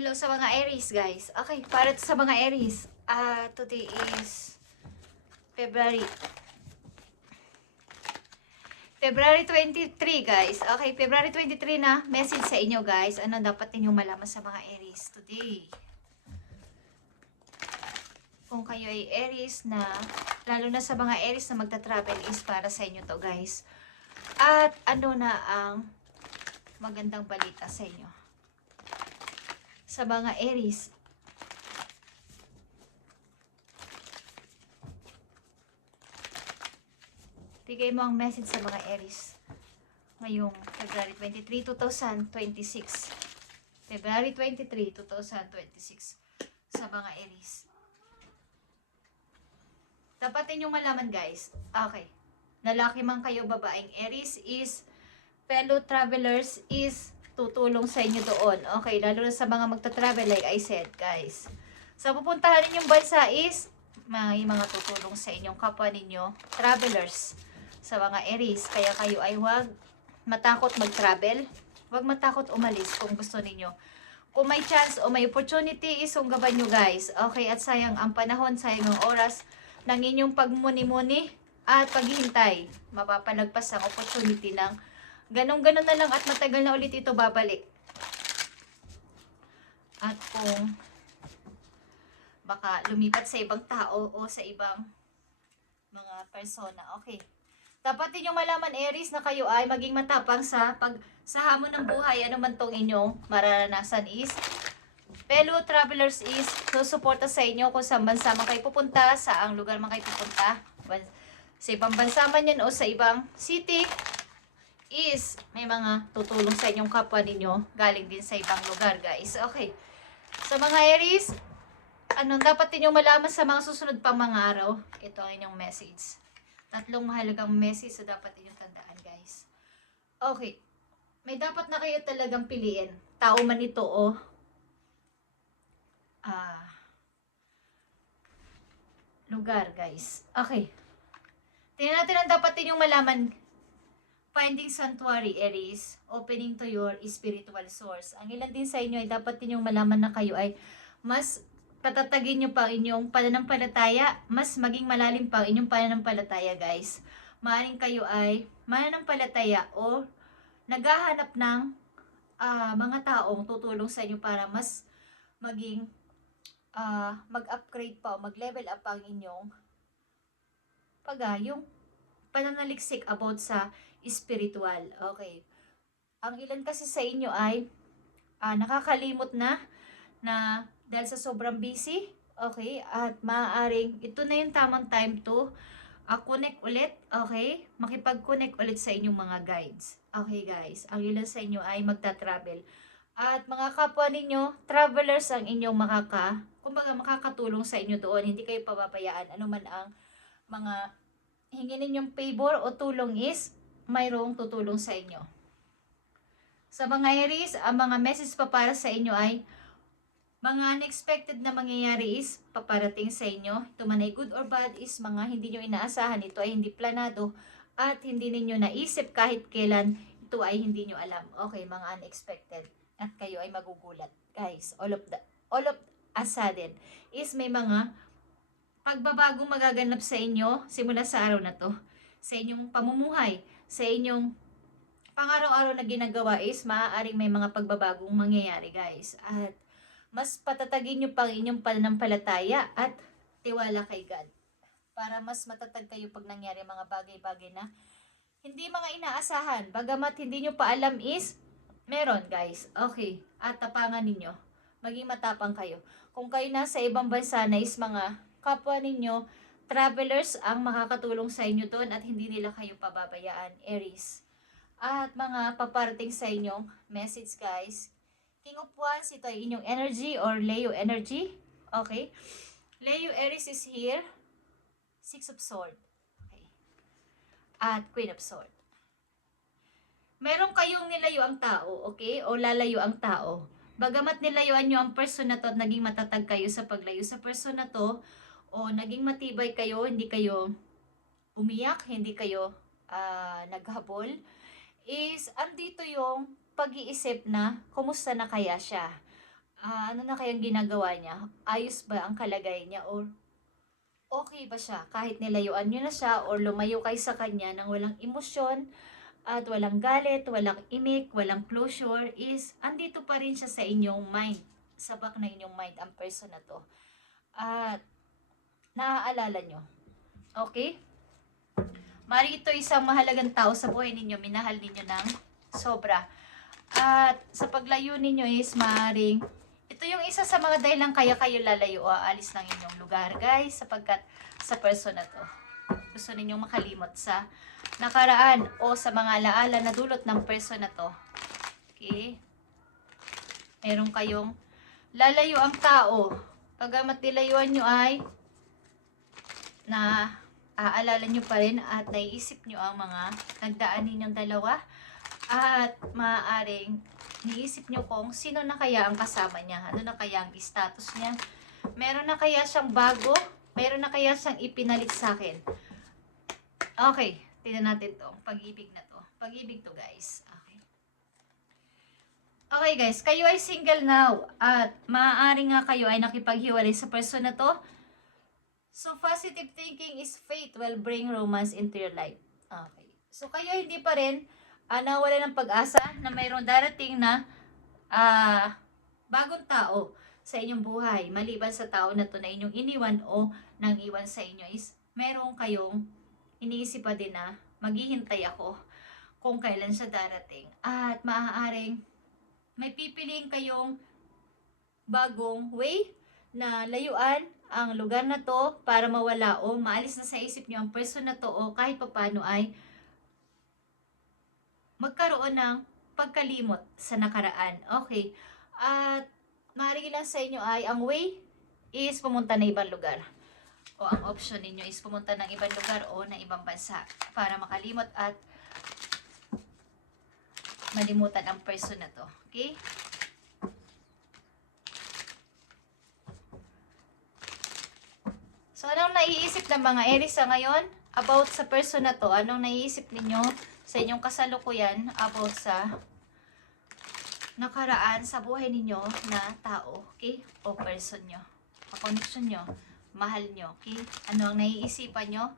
Hello sa mga Aries, guys. Okay, para sa mga Aries, today is February. February 23, guys. Okay, February 23 na. Message sa inyo, guys. Ano dapat ninyong malaman sa mga Aries today? Kung kayo ay Aries na, lalo na sa mga Aries na magta-travel is para sa inyo to, guys. At ano na ang magandang balita sa inyo? Sa mga Aries, bigay mo ang message sa mga Aries ngayong February 23, 2026. February 23, 2026 sa mga Aries. Dapat ninyong malaman, guys. Okay. Lalaki man kayo, babaeng Aries is fellow travelers is tutulong sa inyo doon. Okay, lalo na sa mga magta-travel like I said, guys. Sa pupuntahan ninyong bansa is may mga tutulong sa inyong kapwa ninyo, travelers, sa mga Aries. Kaya kayo ay huwag matakot mag-travel. Huwag matakot umalis kung gusto ninyo. Kung may chance o may opportunity, isunggaban nyo, guys. Okay, at sayang ang panahon, sayang ang oras ng inyong pagmuni-muni at paghihintay. Mapapalagpas ang opportunity ng ganun-ganun na lang at matagal na ulit ito babalik. At kung baka lumipat sa ibang tao o sa ibang mga persona. Okay. Dapat din yung malaman, Aries, na kayo ay maging matapang sa hamon ng buhay. Ano man tong inyong mararanasan is fellow travelers is susuporta sa inyo kung saan bansa man kayo pupunta, saang lugar man kayo pupunta. Sa ibang bansa man yan o sa ibang city, is may mga tutulong sa inyong kapwa ninyo galing din sa ibang lugar, guys. Okay. Sa mga Aries, anong dapat ninyong malaman sa mga susunod pang mga araw? Ito ang inyong message. Tatlong mahalagang message na dapat ninyong tandaan, guys. Okay. May dapat na kayo talagang piliin. Tao man ito o lugar, guys. Okay. Tingnan natin ang dapat ninyong malaman. Finding sanctuary, Aries, opening to your spiritual source. Ang ilan din sa inyo ay dapat ninyong malaman na kayo ay mas patatagin nyo pa ang inyong pananampalataya, mas maging malalim pa ang inyong pananampalataya, guys. Maaring kayo ay mananampalataya o naghahanap ng mga taong tutulong sa inyo para mas maging mag-upgrade pa o mag-level up ang inyong yung pananaliksik about sa spiritual. Okay. Ang ilan kasi sa inyo ay nakakalimot na dahil sa sobrang busy. Okay. At maaaring ito na yung tamang time to connect ulit. Okay. Makipag-connect ulit sa inyong mga guides. Okay, guys. Ang ilan sa inyo ay magta-travel. At mga kapwa ninyo, travelers ang inyong kumbaga makakatulong sa inyo doon. Hindi kayo pababayaan. Ano man ang mga hingin ninyong favor o tulong is mayroong tutulong sa inyo. Sa mga Aries, ang mga message pa para sa inyo ay mga unexpected na mangyayari is paparating sa inyo. Ito man ay good or bad is mga hindi nyo inaasahan. Ito ay hindi planado at hindi ninyo naisip kahit kailan. Ito ay hindi nyo alam. Okay, mga unexpected. At kayo ay magugulat. Guys, all of a sudden is may mga pagbabagong magaganap sa inyo simula sa araw na to. Sa inyong pamumuhay, sa inyong pang-araw-araw na ginagawa is maaaring may mga pagbabagong mangyayari, guys. At mas patatagin nyo pang inyong pananampalataya at tiwala kay God. Para mas matatag kayo pag nangyari mga bagay-bagay na hindi mga inaasahan. Bagamat hindi nyo pa alam is meron, guys. Okay. At tapangan ninyo. Maging matapang kayo. Kung kayo nasa ibang bansa na is mga kapwa ninyo, travelers ang makakatulong sa inyo doon at hindi nila kayo pababayaan, Aries. At mga paparating sa inyong message, guys. King of Wands, ito ay inyong energy or Leo energy. Okay. Leo Aries is here. Six of Swords. Okay. At Queen of Swords. Meron kayong nilayo ang tao, okay? O lalayo ang tao. Bagamat nilayuan nyo ang person na to at naging matatag kayo sa paglayo sa person na to, o naging matibay kayo, hindi kayo umiyak, hindi kayo naghabol, is andito yung pag-iisip na kumusta na kaya siya. Ano na kayang ginagawa niya? Ayos ba ang kalagayan niya or okay ba siya kahit nilayuan niyo na siya or lumayo kayo sa kanya ng walang emosyon at walang galit, walang imik, walang closure is andito pa rin siya sa inyong mind, sa back na inyong mind ang person na 'to at naaalala niyo, okay? Maaaring ito isang mahalagang tao sa buhay ninyo, minahal ninyo ng sobra. At sa paglayo ninyo is maaaring ito yung isa sa mga dahilan kaya kayo lalayo o aalis ng inyong lugar, guys, sapagkat sa person na 'to. Gusto ninyong makalimot sa nakaraan o sa mga alaala na dulot ng person na 'to. Okay? Meron kayong lalayo ang tao. Pagamat nilayuan nyo ay na aalala nyo pa rin at naiisip nyo ang mga nagdaan ninyong dalawa at maaaring niisip nyo kung sino na kaya ang kasama niya, ano na kaya ang status niya, meron na kaya siyang bago, meron na kaya siyang ipinalit sa akin. Okay, tingnan natin to, pag-ibig na to. Pag-ibig to, guys. Okay guys, kayo ay single now at maaari nga kayo ay nakipaghiwalay sa person na to. So, positive thinking is faith will bring romance into your life. Okay. So, kayo hindi pa rin nawala ng pag-asa na mayroong darating na bagong tao sa inyong buhay. Maliban sa tao na to na inyong iniwan o nang iwan sa inyo is meron kayong iniisip pa din na maghihintay ako kung kailan siya darating. At maaaring may pipiliin kayong bagong way na layuan ang lugar na to para mawala o maalis na sa isip nyo ang person na to o kahit papano ay magkaroon ng pagkalimot sa nakaraan. Okay. At maaaring lang sa inyo ay ang way is pumunta na ibang lugar. O ang option ninyo is pumunta ng ibang lugar o ng ibang bansa para makalimot at malimutan ang person na to. Okay? So, anong naiisip ng mga Aries sa ngayon about sa person na to? Anong naiisip ninyo sa inyong kasalukuyan about sa nakaraan sa buhay ninyo na tao, okay? O person nyo, o connection nyo, mahal nyo, okay? Ano ang naiisipan nyo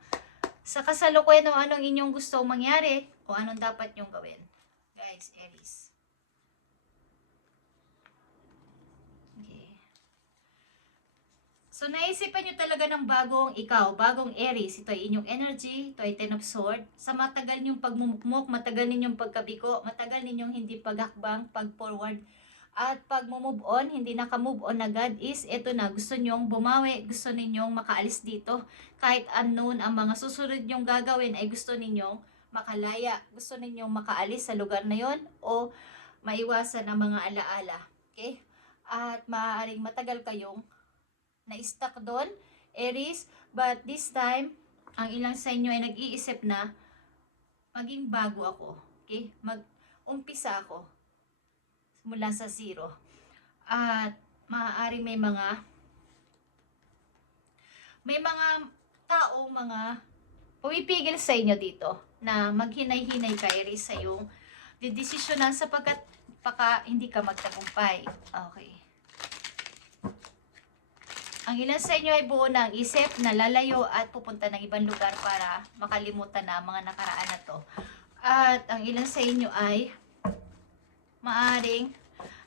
sa kasalukuyan o anong inyong gustong mangyari o anong dapat nyong gawin? Guys, Aries. So, naisipan nyo talaga ng bagong ikaw, bagong Aries. Ito ay inyong energy, ito ay Ten of Swords. Sa matagal ninyong pagmumukmok, matagal ninyong pagkabiko, matagal ninyong hindi paghakbang, pag-forward, at pag-move on, hindi naka-move on agad is, ito na, gusto nyong bumawi, gusto ninyong makaalis dito. Kahit unknown ang mga susunod nyong gagawin, ay gusto ninyong makalaya, gusto ninyong makaalis sa lugar na yon o maiwasan ang mga alaala. Okay? At maaaring matagal kayong na-stuck doon, Aries, but this time, ang ilang sa inyo ay nag-iisip na maging bago ako. Okay? Mag-umpisa ako mula sa zero. At maaari may mga tao, mga pumipigil sa inyo dito na maghinay-hinay ka, Aries, sa iyong didesisyonan sapagkat baka hindi ka magtagumpay. Okay. Ang ilan sa inyo ay buo na ang isip na lalayo at pupunta ng ibang lugar para makalimutan na ang mga nakaraan na to. At ang ilan sa inyo ay maaring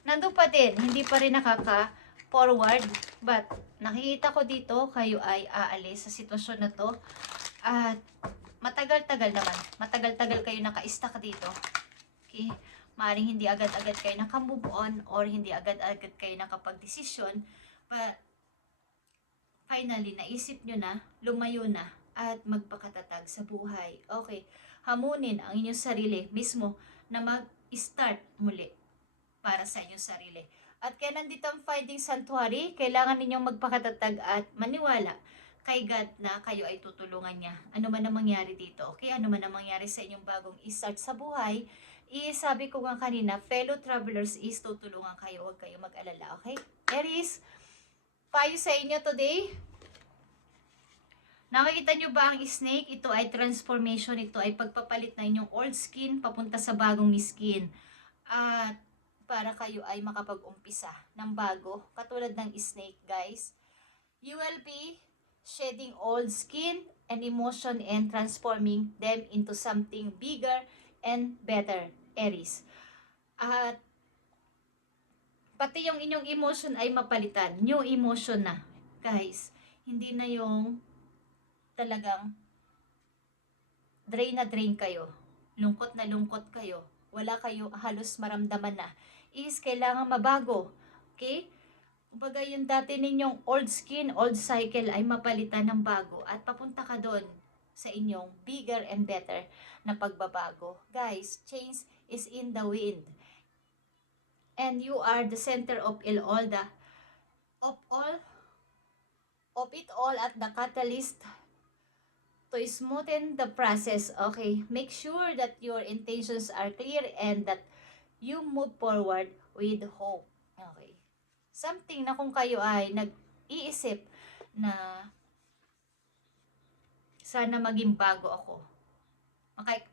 nandun pa din, hindi pa rin nakaka-forward. But nakikita ko dito, kayo ay aalis sa sitwasyon na to. At matagal-tagal naman, matagal-tagal kayo naka-stuck dito. Okay? Maaring hindi agad-agad kayo naka-move on or hindi agad-agad kayo nakapag-desisyon. But finally, naisip nyo na, lumayo na, at magpakatatag sa buhay. Okay, hamunin ang inyong sarili mismo na mag-start muli para sa inyong sarili. At kaya nandito ang Finding Sanctuary, kailangan ninyong magpakatatag at maniwala kay God na kayo ay tutulungan niya. Ano man ang mangyari dito, okay? Ano man ang mangyari sa inyong bagong start sa buhay, sabi ko nga kanina, fellow travelers is tutulungan kayo, huwag kayo mag-alala, okay? Aries, payo sa inyo today. Nakikita nyo ba ang snake? Ito ay transformation. Ito ay pagpapalit na inyong old skin papunta sa bagong skin. At para kayo ay makapag-umpisa ng bago. Katulad ng snake, guys. You will be shedding old skin and emotion and transforming them into something bigger and better, Aries. At pati yung inyong emotion ay mapalitan. New emotion na, guys. Hindi na yung talagang drain na drain kayo. Lungkot na lungkot kayo. Wala kayo halos maramdaman na. Is kailangan mabago. Okay? Kumbaga yung dati ninyong old skin, old cycle ay mapalitan ng bago at papunta ka doon sa inyong bigger and better na pagbabago. Guys, change is in the wind. And you are the center of it all at the catalyst to smoothen the process. Okay, make sure that your intentions are clear and that you move forward with hope. Okay. Something na kung kayo ay nag-iisip na sana maging bago ako.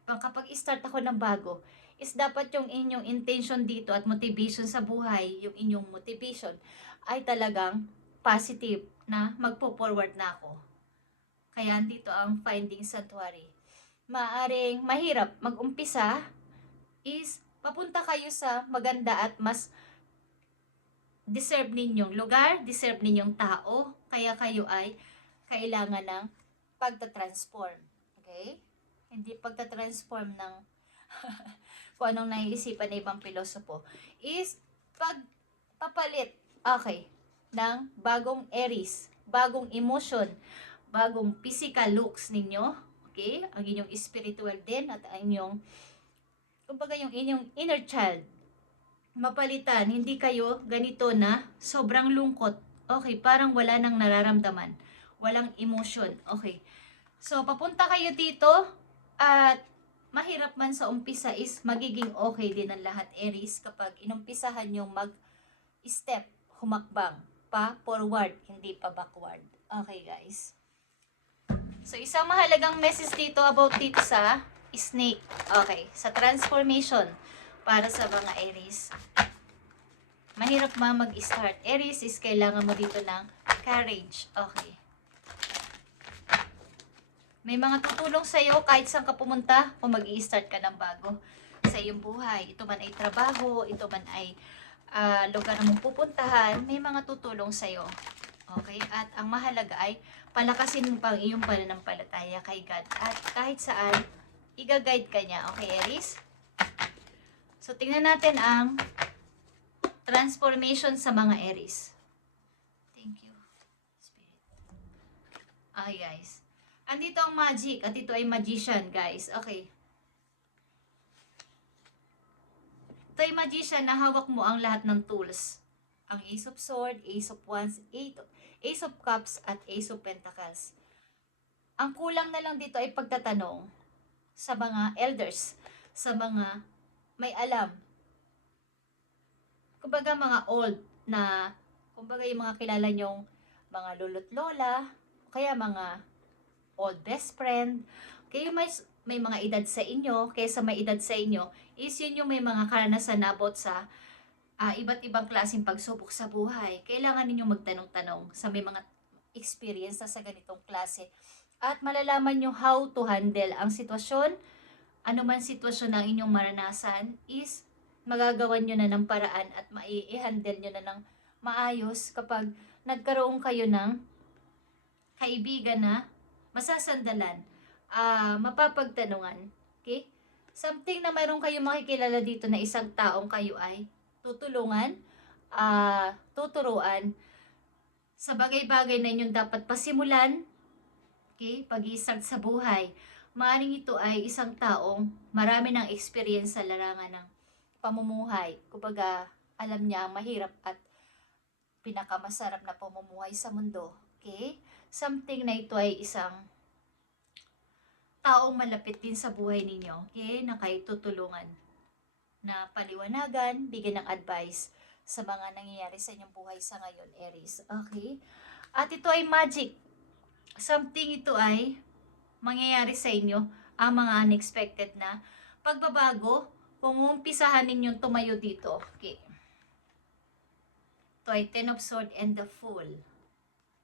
Kapag start ako ng bago, is dapat yung inyong intention dito at motivation sa buhay, yung inyong motivation, ay talagang positive na magpo-forward na ako. Kaya dito ang finding sanctuary. Maaring mahirap mag-umpisa is papunta kayo sa maganda at mas deserve ninyong lugar, deserve ninyong tao, kaya kayo ay kailangan ng pagta-transform. Okay? Hindi pagta-transform ng kung anong naiisipan ng ibang pilosopo. Is pagpapalit, okay, ng bagong Aries, bagong emotion, bagong physical looks ninyo, okay? Ang inyong spiritual din at ang inyong, kumbaga yung inyong inner child, mapalitan, hindi kayo ganito na sobrang lungkot. Okay, parang wala nang nararamdaman. Walang emotion. Okay. So, papunta kayo dito at mahirap man sa umpisa is magiging okay din ang lahat, Aries, kapag inumpisahan yung mag-step, humakbang, pa forward, hindi pa backward. Okay, guys. So, isang mahalagang message dito about dito sa snake. Okay, sa transformation para sa mga Aries. Mahirap mag-start. Aries is kailangan mo dito ng courage. Okay. May mga tutulong sa'yo kahit saan ka pumunta kung mag-i-start ka ng bago sa iyong buhay. Ito man ay trabaho, ito man ay lugar na mong pupuntahan, may mga tutulong sa'yo. Okay? At ang mahalaga ay palakasin mo pang iyong pananampalataya kay God. At kahit saan, i-guide ka niya. Okay, Aries? So, tingnan natin ang transformation sa mga Aries. Thank you, Spirit. Okay, guys. Andito ang magic at ito ay magician, guys. Okay. Ito ay magician na hawak mo ang lahat ng tools. Ang Ace of Swords, Ace of Wands, Ace of Cups, at Ace of Pentacles. Ang kulang na lang dito ay pagtatanong sa mga elders, sa mga may alam. Kumbaga mga old na, kumbaga yung mga kilala nyong mga lolo't lola, kaya mga old best friend, kaya may mga edad sa inyo, kaysa may edad sa inyo, is yun yung may mga karanasan na about sa iba't ibang klaseng pagsubok sa buhay. Kailangan ninyong magtanong-tanong sa may mga experience na sa ganitong klase. At malalaman nyo how to handle ang sitwasyon, anuman sitwasyon na inyong maranasan, is magagawan nyo na ng paraan at mai-handle nyo na ng maayos kapag nagkaroon kayo ng kaibigan na masasandalan, mapapagtanungan. Okay? Something na mayroon kayong makikilala dito na isang taong kayo ay tutulungan, tuturuan sa bagay-bagay na inyong dapat pasimulan, okay, pag-i-start sa buhay. Maaaring ito ay isang taong marami ng experience sa larangan ng pamumuhay. Kumbaga, alam niya ang mahirap at pinakamasarap na pamumuhay sa mundo. Okay? Something na ito ay isang taong malapit din sa buhay ninyo. Okay? Na kayo tutulungan. Na paliwanagan, bigyan ng advice sa mga nangyayari sa inyong buhay sa ngayon, Aries. Okay? At ito ay magic. Something ito ay mangyayari sa inyo, ang mga unexpected na pagbabago, kung umpisahan ninyong tumayo dito, okay. Ito ay Ten of Swords and the Fool.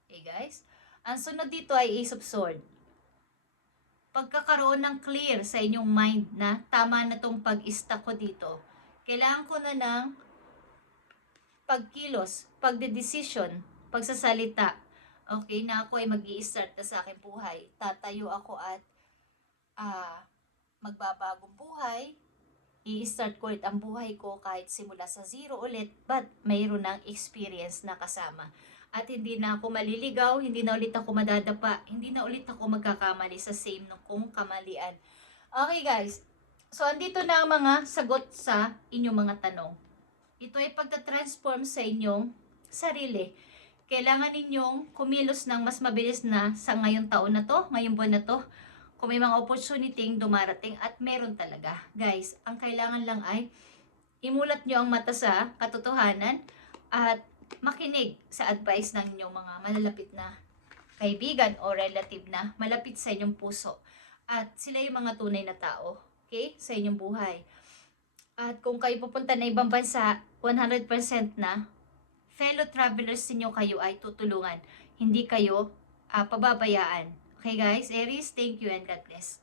Okay guys? Ang sunod dito ay Ace of Swords. Pagkakaroon ng clear sa inyong mind na tama na tong pag-stuck ko dito. Kailangan ko na ng pagkilos, pagdedesisyon, pagsasalita. Okay, na ako ay mag-i-start na sa aking buhay. Tatayo ako at magbabagong buhay. I-start ko ulit ang buhay ko kahit simula sa zero ulit, but mayroon ng experience na kasama. At hindi na ako maliligaw, hindi na ulit ako madadapa, hindi na ulit ako magkakamali sa same nung kong kamalian. Okay guys, so andito na ang mga sagot sa inyong mga tanong. Ito ay pagta-transform sa inyong sarili. Kailangan ninyong kumilos ng mas mabilis na sa ngayong taon na to, ngayong buwan na to, kung may mga opportunity dumarating, at meron talaga. Guys, ang kailangan lang ay imulat nyo ang mata sa katotohanan at makinig sa advice ng inyong mga malalapit na kaibigan o relative na malapit sa inyong puso. At sila yung mga tunay na tao, okay, sa inyong buhay. At kung kayo pupunta na ibang bansa, 100% na fellow travelers ninyo kayo ay tutulungan. Hindi kayo pababayaan. Okay guys, Aries, thank you and God bless.